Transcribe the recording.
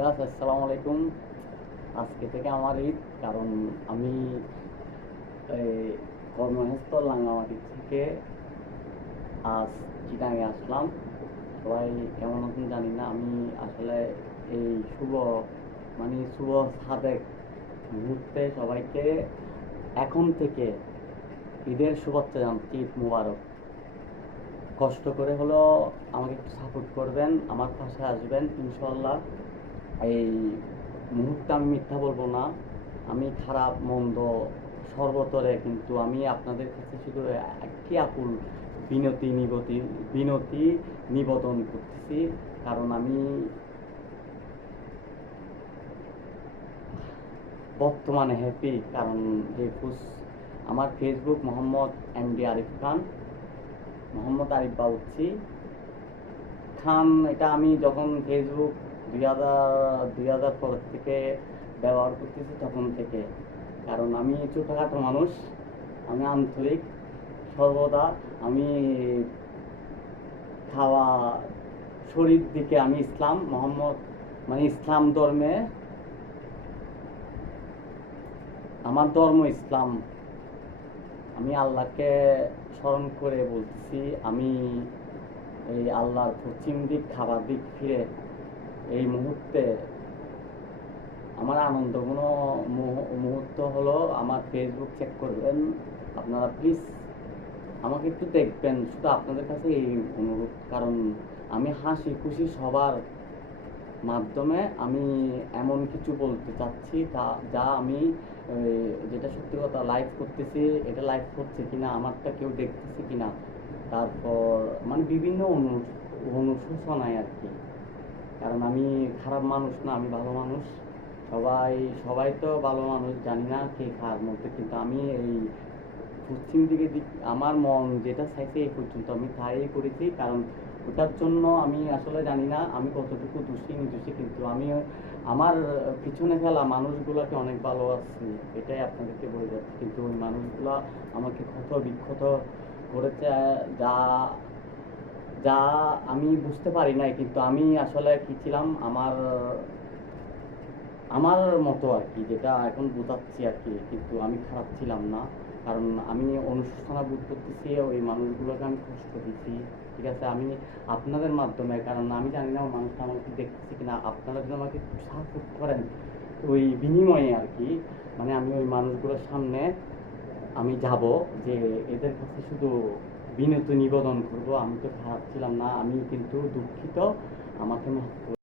গাছ আসসালামু আলাইকুম। আজকে থেকে আমার ঈদ, কারণ আমি এই কর্মস্থল রাঙামাটি থেকে আজ চিটাঙে আসলাম। সবাই কেমন আছেন জানি না। আমি আসলে এই শুভ সাদেক মুহূর্তে সবাইকে এখন থেকে ঈদের শুভেচ্ছা জানাচ্ছি। ঈদ মুবারক। কষ্ট করে হলো আমাকে একটু সাপোর্ট করবেন, আমার পাশে আসবেন ইনশাল্লাহ। এই মুহূর্তে আমি মিথ্যা বলবো না, আমি খারাপ মন্দ সর্বতরে, কিন্তু আমি আপনাদের কাছে শুধু একটি আকুল বিনতি নিবেদন করতেছি। কারণ আমি বর্তমানে হ্যাপি, কারণ যে আমার ফেসবুক মোহাম্মদ MD আরিফ খান, মোহাম্মদ আরিফ বাউচ্ছি খান। এটা আমি যখন ফেসবুক 2000 পর থেকে ব্যবহার করতেছি তখন থেকে। কারণ আমি ছোটোখাটো মানুষ, আমি আন্তরিক সর্বদা। আমি খাওয়া শরীর দিকে আমি ইসলাম ইসলাম ধর্মে, আমার ধর্ম ইসলাম। আমি আল্লাহকে স্মরণ করে বলতেছি, আমি এই আল্লাহর পশ্চিম দিক খাবার দিক ফিরে এই মুহূর্তে আমার আনন্দঘন মুহূর্ত হলো। আমার ফেসবুক চেক করবেন আপনারা, প্লিজ আমাকে একটু দেখবেন, শুধু আপনাদের কাছে এই অনুরোধ। কারণ আমি হাসি খুশি সবার মাধ্যমে আমি এমন কিছু বলতে চাচ্ছি যা আমি যেটা সত্যি কথা লাইভ করতেছি, এটা লাইভ করছে কিনা, আমারটা কেউ দেখতেছে কিনা, তারপর বিভিন্ন অনুশোচনায় আর কি। কারণ আমি খারাপ মানুষ না, আমি ভালো মানুষ। সবাই তো ভালো মানুষ, জানি না কে কার মধ্যে, কিন্তু আমি এই পশ্চিম দিক আমার মন যেটা চাইছে এই পর্যন্ত আমি তাই করেছি। কারণ ওটার জন্য আমি আসলে জানি না আমি কতটুকু দোষী নির্দোষী, কিন্তু আমি আমার পিছনে ফেলা মানুষগুলোকে অনেক ভালোবাসি, এটাই আপনাদেরকে বলে যাচ্ছি। কিন্তু ওই মানুষগুলো আমাকে ক্ষত বিক্ষত করেছে, যা যা আমি বুঝতে পারি নাই। কিন্তু আমি আসলে কি ছিলাম, আমার মতো আর কি, যেটা এখন বোঝাচ্ছি আর কি। কিন্তু আমি খারাপ ছিলাম না, কারণ আমি অনুশোচনা বোধ করতেছি, ওই মানুষগুলোকে আমি কষ্ট দিচ্ছি। ঠিক আছে, আমি আপনাদের মাধ্যমে, কারণ আমি জানি না মানুষটা আমাকে দেখতেছি কিনা, আপনারা যদি আমাকে সাপোর্ট করেন ওই বিনিময়ে আর কি, আমি ওই মানুষগুলোর সামনে আমি যাব, যে এদের কাছে শুধু বিনতি নিবেদন করব, আমি তো খারাপ ছিলাম না, আমি কিন্তু দুঃখিত, আমাকে মাফ